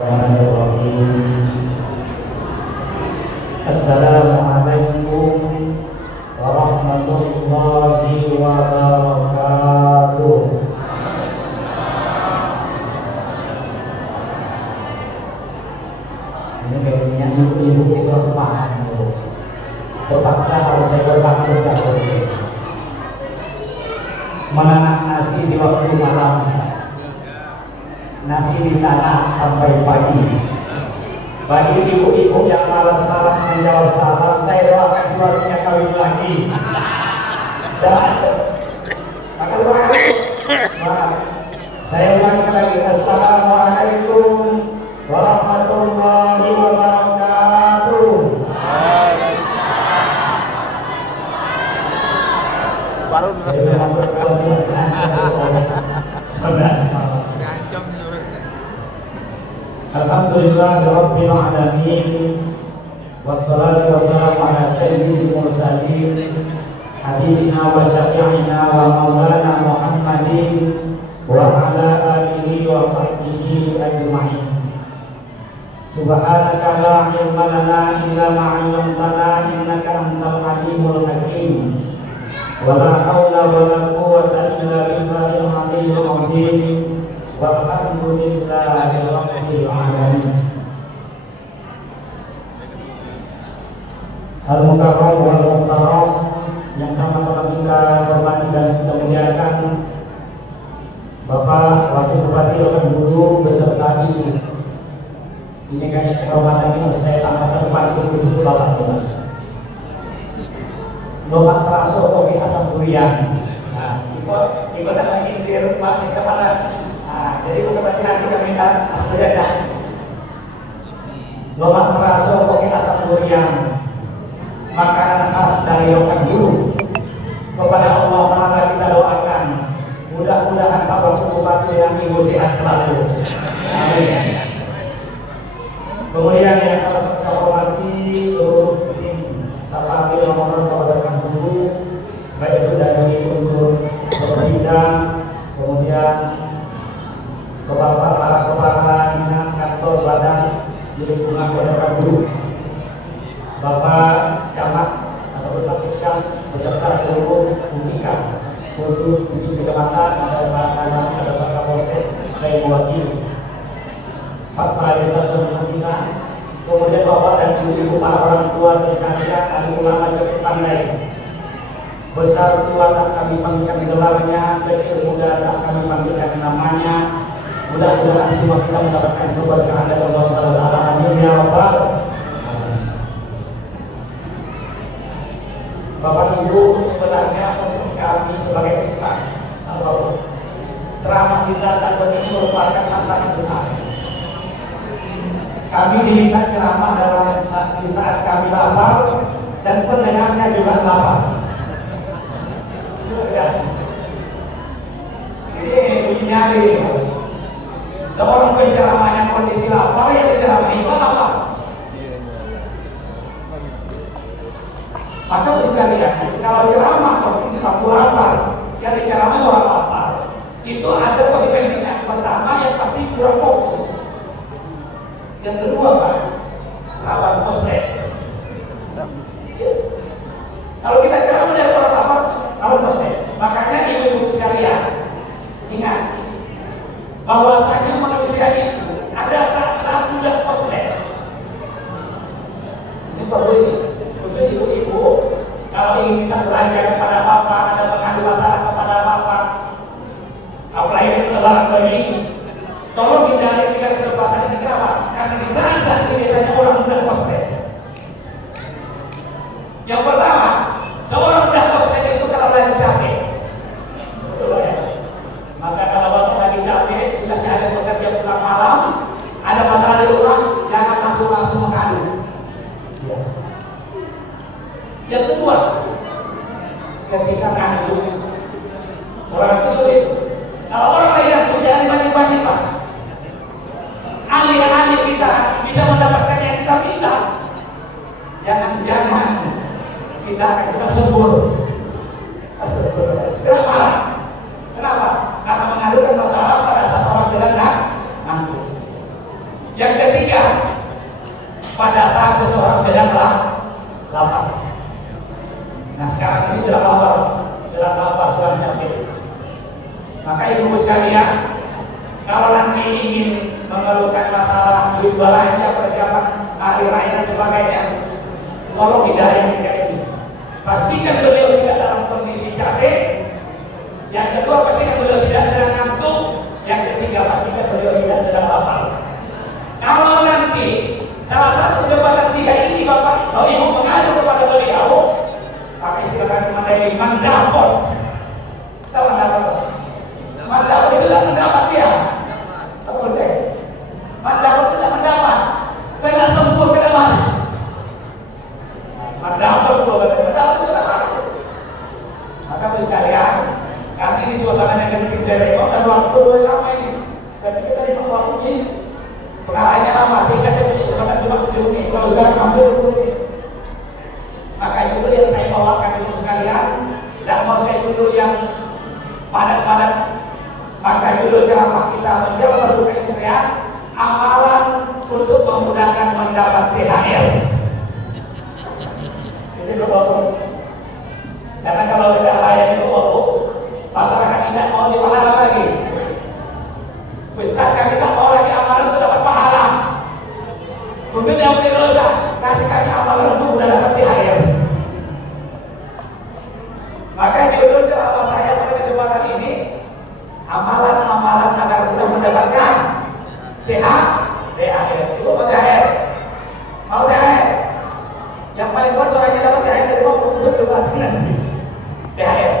Assalamualaikum warahmatullahi wabarakatuh. Ini kayaknya ibu-ibu itu harus paham. Terpaksa harus saya berpaksa jatuh. Menanam nasi di waktu malam, nasi di tanah sampai pagi. Bagi ibu-ibu yang malas-malas menjawab salam, saya doakan suaminya kawin lagi. Saya ulangi lagi. Assalamualaikum warahmatullahi wabarakatuh. Baru Alhamdulillahirabbil alamin. Wassalatu wassalamu ala sayyidil mursalin habibina wa syafi'ina wa maulana Muhammadin wa ala alihi wa sahbihi ajma'in. Subhanaka la ilma lana illa ma 'allamtana innaka antal alimul hakim. Wa la haula wa la quwwata illa billahil aliyyil azim. Walhamdulillahi rabbil alamin. Al-Mukarram wal Muhtaram yang sama-sama kita hormati dan kita muliakan, Bapak Wakil Bupati Rokan Hulu beserta Ibu. Ini kan kehormatan ini saya tambah satu partai khusus Bapak Bapak. Bapak teraso kopi asam durian. Nah, ikut lagi di rumah saya kemana? Jadi bukan berarti nanti kami minta asam durian dah. Bapak teraso kopi asam durian, makanan khas dari Rokan Hulu. Kepada Allah Ta'ala kita doakan, mudah-mudahan Pak Wakil Bupati dan Ibu sehat selalu. Amin. Kemudian yang sama-sama kita hormati seluruh tim Sahabat Ramadan Kabupaten Rokan Hulu, baik itu dari unsur pemerintah, kemudian para kepala dinas kantor badan di lingkungan Kota Rokan Hulu, Bapak Camat atau Pak Sekcam beserta seluruh undikan unsur di kecamatan, ada Pak Kanal, ada Pak Kapolsek, baik mewakili Pak Kepala Desa dan Pembinaan, kemudian Bapak dan Ibu para orang tua sekalian, ahli ulama yang pandai. Besar tua tak kami panggilkan gelarnya, kecil muda tak kami panggilkan namanya. Mudah-mudahan semua kita mendapatkan keberkahan dari Allah Subhanahu wa taala. Amin ya rabbal alamin. Bapak Ibu, sebenarnya untuk kami sebagai ustaz, ceramah di saat seperti ini merupakan tantangan besar. Kami diminta ceramah di saat kami lapar dan pendengarnya juga lapar. Ini nyari. Seorang penceramahnya kondisi lapar, yang diceramahi juga lapar. Maka sekalian, kalau ceramah waktu lapar, yang diceramahi orang lapar, itu ada konsekuensinya. Pertama, yang pasti kurang fokus. Yang kedua, Pak, rawan koslet. Kalau kita ceramah dari orang lapar, rawan koslet. Makanya ibu-ibu sekalian, ingat bahwasanya manusia itu ada saat mudah koslet. Ini perlu ini. Khusus ibu-ibu, kalau ingin kita belajar kepada Bapak, ada mengadu masalah kepada Bapak, apalagi lebaran begini, tolong hindari kita kesempatan ini. Kenapa? Karena di saat-saat ini biasanya orang mudah koslet. Yang pertama, seorang mudah koslet itu kalau lagi capek. Betul ya? Maka kalau Bapak lagi capek, sudah saya bekerja pulang malam, ada masalah di rumah, jangan langsung mengadu. Ya. Yang kedua, ketika ngantuk, orang itu kalau orang lagi ngantuk jangan dibanding-banding, Pak. Ahli-ahli kita bisa mendapatkan yang kita minta. Jangan kita akan tersebut. Kenapa? Kenapa? Karena mengadukan masalah pada saat orang sedang ngantuk. Yang ketiga, pada saat seseorang sedang lapar. Nah sekarang ini sedang lapar, sedang capek. Maka ibu sekalian, kalau nanti ingin mengeluhkan masalah duit belanja, persiapan hari raya dan sebagainya, tolong hindari yang ini. Pastikan beliau tidak dalam kondisi capek. Yang kedua, pastikan beliau tidak sedang ngantuk. Yang ketiga, pastikan beliau tidak sedang lapar. Kalau nanti salah satu jabatan tiga ini Bapak atau Ibu mengadu kepada beliau, maka istilah kami mengenai mandapot. Tahu mandapot? Mandapot itu tidak mendapat dia. Apa maksudnya? Mandapot tidak mendapat. Kena sempur, kena mati. Mandapot itu tidak apa. Maka bagi kalian, kami ini suasananya genting Jericho dan waktu lama ini. Saya pikir tadi Pak Waktu ini pengarahnya lama sehingga saya punya kesempatan cuma 7 menit. Kalau sekarang hampir 20 menit. Maka itu yang saya bawakan untuk sekalian. Dan mau saya judul yang padat-padat. Maka judul ceramah kita menjawab pertanyaan saya, amalan untuk memudahkan mendapat THR. Ini Bapak. Karena kalau tidak layak itu Bapak, masyarakat tidak mau dipahala lagi. Ustaz, kami tak mau lagi amalan untuk dapat pahala. Mungkin yang beri dosa, kasih kami amalan untuk mudah dapat THR. Maka judul ceramah saya pada kesempatan ini, amalan-amalan agar mudah mendapatkan THR. Itu apa THR? Mau THR? Yang paling kuat soalnya dapat THR dari mau untuk dapat nanti. THR.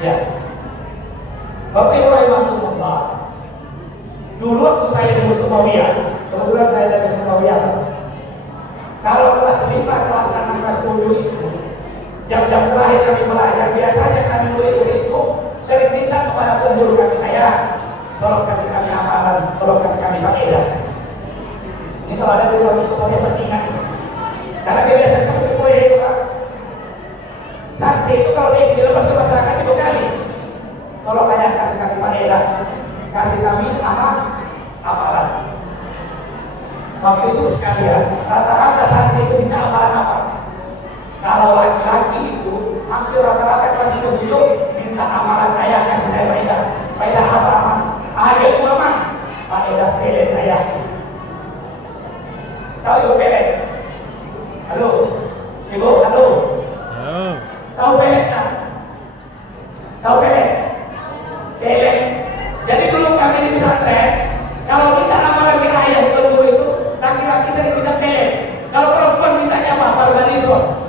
Ya. Bapak Ibu rahimahumullah. Dulu waktu saya di Muslimawiyah, kebetulan saya dari Muslimawiyah. Kalau kelas 5, kelas 6, kelas 7 itu jam-jam terakhir kami belajar, biasanya kami murid-murid itu sering minta kepada guru kami, ayah, tolong kasih kami amalan, tolong kasih kami faedah. Ini kalau ada di luar Muslimawiyah pasti ingat. Karena kebiasaan kami Muslimawiyah itu Pak, santri itu kalau dia dilepas ke masyarakat itu kali. Tolong ayah kasih kami faedah, kasih kami amalan. Waktu itu sekalian, rata-rata santri itu minta amalan apa? Kalau laki-laki itu hampir rata-rata kelas 10 minta amalan ayah kasih saya faedah. Faedah apa aman? Ada ulama, faedah pelet ayah. Tahu ibu pelet? Halo, ibu, halo. Tahu pelet tak? Tahu pelet? Pelet. Jadi dulu kami di pesantren, kalau kita amalan kita ayah dulu itu, laki-laki sering minta pelet. Kalau perempuan mintanya apa? Barbarison.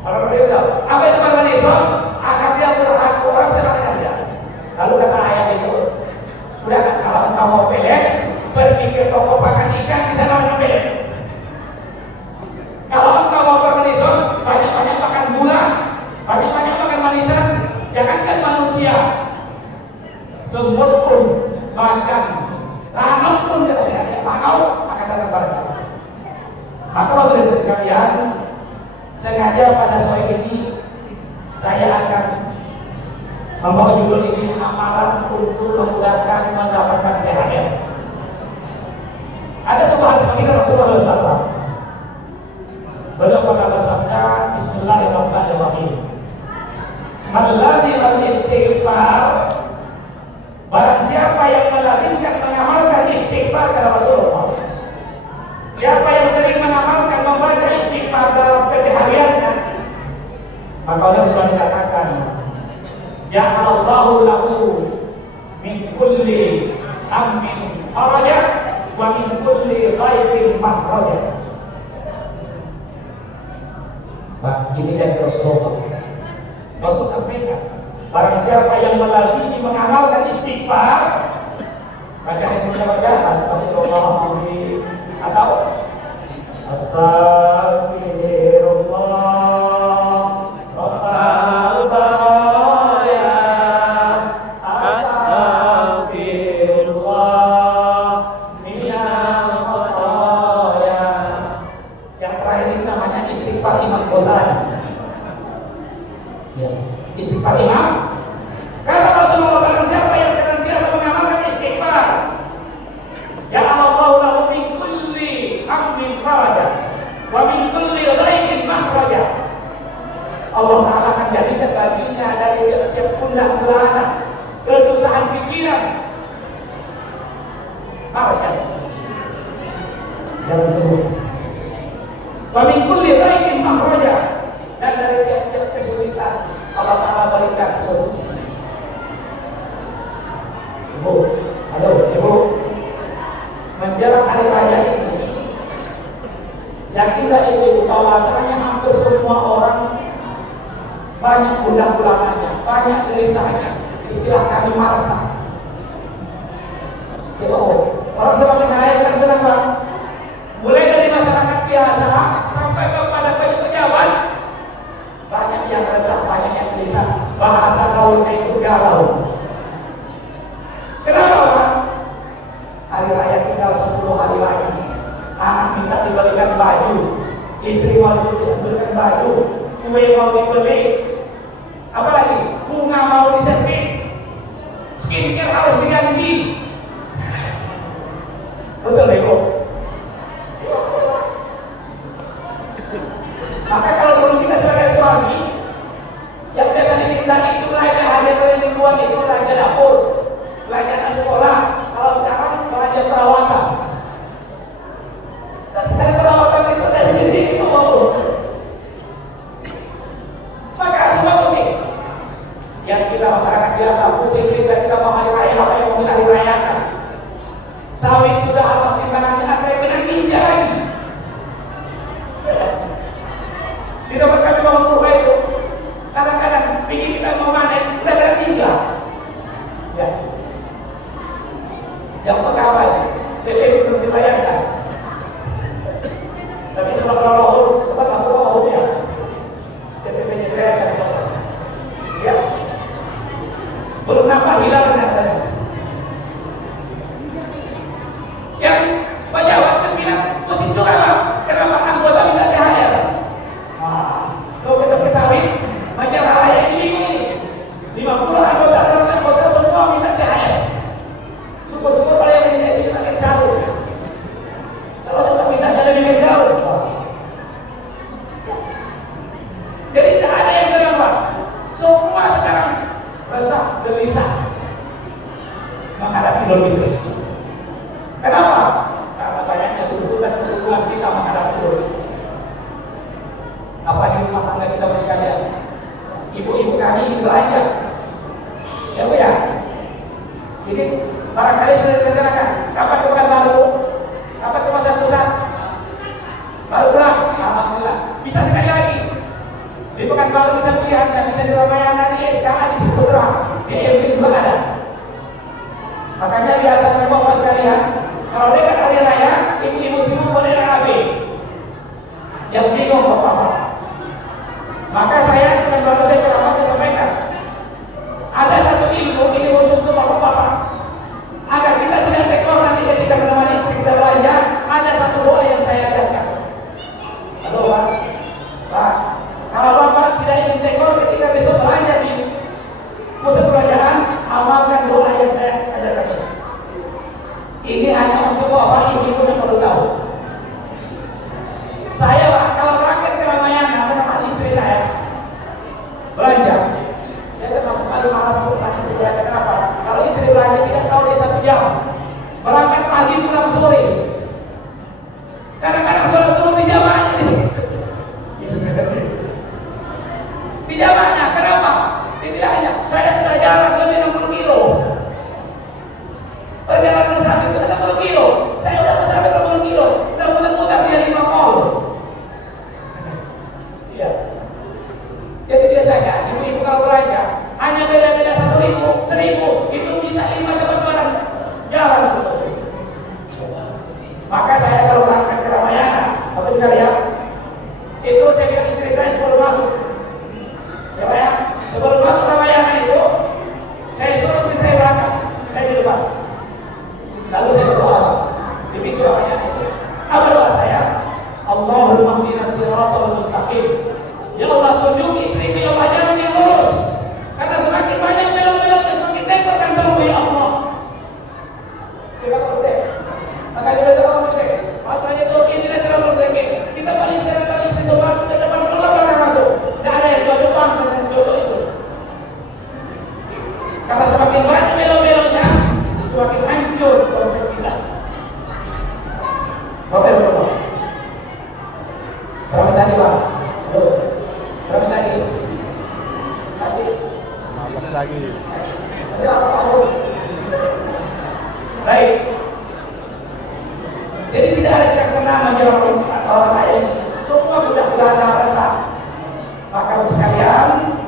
Kalau beliau tahu, apa itu barbarison? Akan dia berlaku orang senang aja. Lalu kata ayah itu, udah kan kalau engkau mau pelet, pergi ke toko pakan ikan di sana ada pelet. Kalau engkau mau barbarison, banyak-banyak makan gula, banyak-banyak makan manisan. Jangankan manusia, semut pun makan, ranok pun katanya, makau akan datang barang. Maka waktu itu kalian sengaja pada sore ini saya akan membawa judul ini, amalan untuk memudahkan mendapatkan THR. Ada sebuah hadis Rasulullah SAW. Beliau pernah bersabda, Bismillahirrahmanirrahim. Alladzi istighfar, barang siapa yang melazimkan mengamalkan istighfar kata Rasulullah, siapa yang sering mengamalkan membaca istighfar dalam kesehariannya, maka Allah sudah dikatakan, ja'alallahu lahu min kulli hammin faraja wa min kulli dhaiqin makhraja. Pak, ini dari Rasulullah. Rasul sampaikan, barang siapa yang melazimi mengamalkan istighfar, bacaan yang sudah baca astagfirullahaladzim atau astagfirullah rabbal baraya, astagfirullah minal khataya. Yang terakhir ini namanya istighfar Imam Ghazali. Ya, istighfar Imam. Kata Rasulullah, barang siapa yang senantiasa mengamalkan istighfar Wa min kulli dhaiqin makhraja, dan dari tiap-tiap kesulitan Allah Ta'ala berikan solusi. Ibu, halo Ibu, menjelang hari raya ini, yakinlah Ibu bahwasanya hampir semua orang banyak ulang-ulangannya, banyak gelisahnya, istilah kami marsa. Orang semakin hari kan senang Pak. Mulai dari masyarakat biasa sampai kepada pejabat, banyak yang resah, banyak yang gelisah. Bahasa gaulnya itu galau. Kenapa Pak? Hari raya tinggal 10 hari lagi. Anak minta dibelikan baju, istri mau dibelikan baju, kue mau dibeli, apalagi bunga mau diservis, skincare harus diganti. Betul Ibu? Maka kalau dulu kita sebagai suami yang biasa diminta itu belanja hadiah mingguan, itu belanja dapur, belanja anak sekolah. Kalau sekarang belanja perawatan. Dan sekarang perawatan itu ada sedikit mau. Maka semua pusing. Yang kita masyarakat biasa pusing, kita mau hari raya, apa yang mau kita hari rayakan? Sawit sudah Allah timbangannya, akan benang ninja lagi. Di tempat kami bangun kurma itu, kadang-kadang ingin kita mau panen, udah ada ninja. Ya. Yang pegawai, TP belum dibayarkan. Tapi setelah kalau cepat aku ya, TP-nya dibayarkan. Ya. Belum nampak hilang katanya. Yang pejabat itu bilang pusing juga Pak, kenapa anggota minta THR? Kalau kita pesawit majalah raya ini bingung ini, 50 anggota, 100 anggota semua minta THR. Syukur-syukur kalau yang minta itu pakai sarung. Kalau sudah minta jangan bikin sarung. Jadi tidak ada yang senang Pak. Semua sekarang resah, gelisah menghadapi Idul Fitri. Kenapa? Karena banyaknya kebutuhan kita menghadapi Idul Fitri. Apalagi rumah tangga kita sekalian. Ibu-ibu kami ini belanja. Ya Bu ya. Jadi barangkali sudah direncanakan. Kapan ke Pekanbaru? Kapan ke Pasar Pusat? Baru pulang. Alhamdulillah. Bisa sekali lagi. Di Pekanbaru bisa pilihannya, bisa di Ramayana, di SKA, di Ciputra, di MB juga ada. Makanya biasanya Bapak sekalian, kalau dekat hari raya, ibu-ibu semua boleh RAB. Yang bingung Bapak. Maka saya dengan baru saya ceramah saya sampaikan, ada satu ilmu ini khusus untuk Bapak-bapak, agar kita tidak tekor nanti ketika menemani istri kita belanja. Ada satu doa yang saya ajarkan. Halo Pak, Pak, kalau Bapak tidak ingin tekor ketika besok belanja di pusat perbelanjaan, amalkan doa yang saya ajarkan ini. Ini hanya untuk Bapak ibu yang perlu tahu. Saya Pak, kalau berangkat ke Ramayana menemani istri saya belanja, saya termasuk paling malas untuk menemani istri belanja. Kenapa? Kalau istri belanja tidak tahu dia 1 jam, berangkat pagi pulang sore. Kadang-kadang sholat dulu di jamaahnya di situ. Di jamaahnya, kenapa? Dibilangnya, saya sudah jalan lebih 60 kilo. Perjalanan sampai itu 60 kilo. Saya udah sampai 60 kilo. Udah mudah-mudahan dia 5 mall. Iya. Jadi biasanya ibu-ibu kalau belanja hanya beda-beda 1.000, 1.000 itu bisa 5 teman-teman jalan. Maka saya kalau berangkat ke Ramayana, Bapak sekalian, itu saya bilang istri saya sebelum masuk. Ya Pak ya, sebelum masuk Ramayana itu, saya suruh istri saya berangkat, saya di depan. Lalu saya berdoa di pintu Ramayana itu. Apa doa saya? Allahumma ihdinas siratal mustaqim. Ya Allah, tunjuk istriku yang jalan yang lurus. Karena semakin banyak belok-beloknya semakin dekat kantormu ya Allah. Kita berdoa. Maka dia berdoa berdoa. Masalahnya itu ihdinas siratal mustaqim. Kita paling sering kali istri itu masuk ke depan, keluar orang masuk. Tidak ada yang jauh depan dengan jodoh itu. Karena semakin banyak belok-beloknya, semakin hancur dompet kita. Bapak. Baik. Jadi tidak ada kesenangan menjawab orang lain. Semua mudah-mudahan resah. Maka sekalian,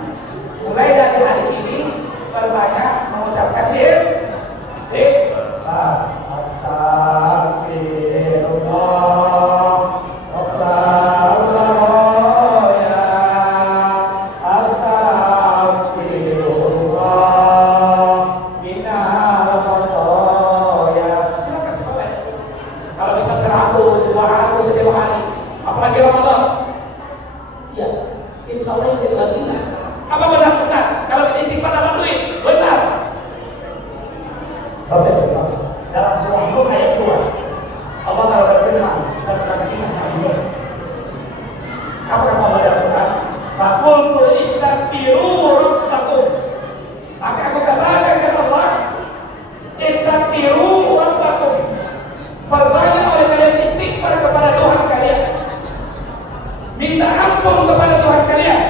mulai dari hari ini berbanyak mengucapkan astagfirullah, astagfirullah, minal khotoya. Silakan semuanya. Kalau bisa 100, 200 setiap hari, apalagi Ramadan. Ya, insya Allah ini jadi wasilah. Apa benar Ustaz? Kalau kita istighfar dapat duit, benar. Dalam surah Nur ayat 2, Allah Taala berfirman tentang kisah Nabi Nuh. Apa kata Allah dalam Quran? Faqultu istaghfiru rabbakum. Maka aku katakan kepada Allah, istaghfiru rabbakum. Perbanyak oleh kalian istighfar kepada Tuhan kalian. Minta ampun kepada Tuhan kalian.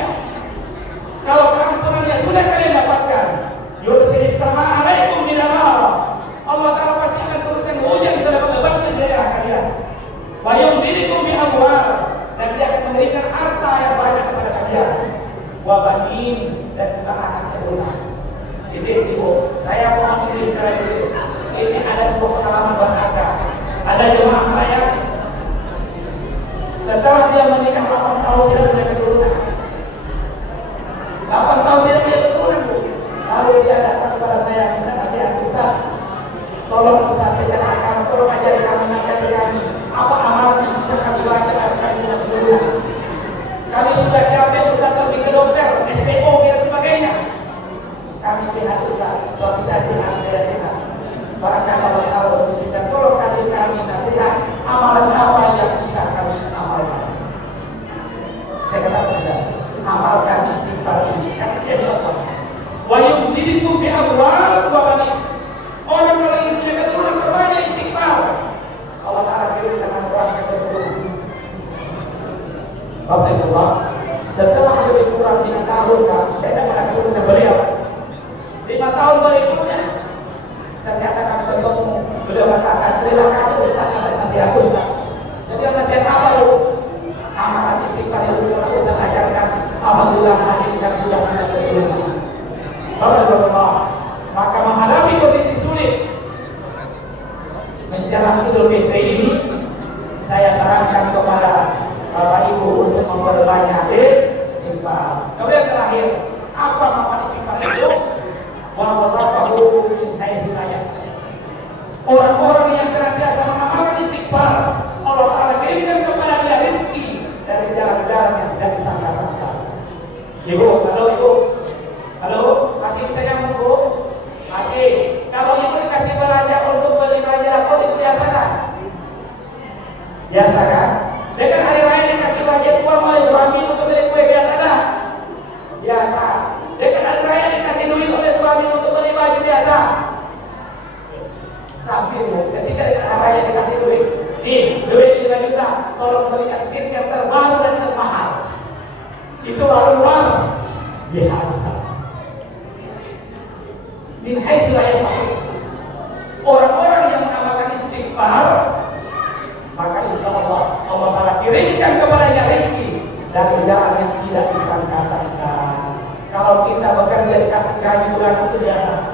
Kalau keampunannya sudah kalian dapatkan, yursilis sama alaikum bidamar. Allah Ta'ala pasti akan turunkan hujan secara menebakkan daerah kalian. Wa yumdidukum bi amwal, dan dia akan memberikan harta yang banyak kepada kalian. Wa banin, dan juga anak keturunan. Izin ibu, saya mau ambil sekarang ini ada sebuah pengalaman berharga. Ada jemaah saya, setelah dia menikah 8 tahun tidak punya keturunan. 8 tahun tidak punya keturunan, Bu. Lalu dia datang kepada saya minta nasihat, Ustaz. Tolong Ustaz, secara agama, tolong ajari kami, nasihat kami. Apa amalan yang bisa kami baca agar kami punya keturunan? Kami sudah capek Ustaz pergi ke dokter, SPO dan sebagainya. Kami sehat Ustaz, suami saya sehat, saya sehat. Barangkali Allah Ta'ala menunjukkan, tolong kasih kami nasihat amalan apa yang bisa kami amalkan. Saya katakan, amalkan istighfar ini. Karena dia apa? Wa yumdidukum bi amwal wa banin. Orang kalau ingin punya keturunan berbanyak istighfar. Allah Ta'ala kirimkan anugerah keturunan. Alhamdulillah. Setelah lebih kurang 5 tahun, saya dapat keturunan beliau. 5 tahun berikutnya, ternyata kami bertemu. Beliau katakan, terima kasih Ustaz atas nasihat Ustaz. Setiap nasihat apa lu? Amalan istighfar yang dulu Ustaz ajarkan. Alhamdulillah hari ini kami sudah punya keturunan. Alhamdulillah. Maka menghadapi kondisi sulit menjelang Idul Fitri ini, saya sarankan kepada Bapak Ibu untuk memperbanyak istighfar. Kemudian terakhir, apa makna istighfar itu? Wa wazafahu min haitsu la yahtasib. Orang-orang yang senantiasa mengamalkan istighfar, Allah Ta'ala kirimkan kepada dia rezeki dari jalan-jalan yang tidak disangka-sangka. Ibu, halo Ibu. Halo, masih bisa nyambung Bu? Masih. Kalau Ibu dikasih belanja untuk beli belanja dapur itu biasa kan? Biasa kan? Dengan hari raya dikasih budget uang oleh suami untuk beli kue, biasa kan? Biasa. Dengan hari raya dikasih duit oleh suami untuk beli baju, biasa. Tapi Bu, ketika hari raya dikasih duit, nih duit 5 juta, tolong belikan skincare terbaru dan termahal. Itu baru luar biasa. Min haitsu la yahtasib. Orang-orang yang mengamalkan istighfar, maka insya Allah Allah Ta'ala kirimkan kepadanya rezeki dari jalan yang tidak disangka-sangka. Kalau kita bekerja dikasih gaji bulan itu biasa.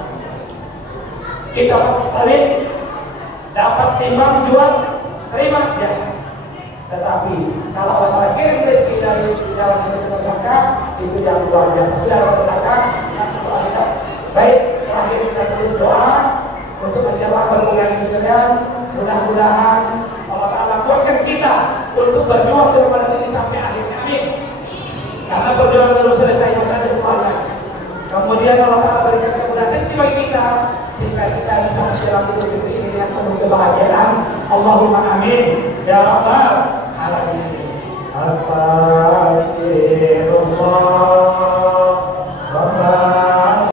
Kita saling dapat timbang jual, terima biasa. Tetapi kalau Allah Ta'ala kirim rezeki dari jalan yang tidak disangka, itu yang luar biasa. Sudah berkatakan, baik. Terakhir kita berdoa untuk menjawab perbulan sekalian. Mudah-mudahan Allah Ta'ala kuatkan kita untuk berjuang di Ramadan ini sampai akhirnya. Amin. Karena perjuangan belum selesai, masih ada keluarga. Kemudian Allah Ta'ala berikan kemudahan rezeki bagi kita sehingga kita bisa menjalani Idul Fitri ini dengan penuh kebahagiaan. Allahumma amin ya rabbal alamin. Astagfirullah.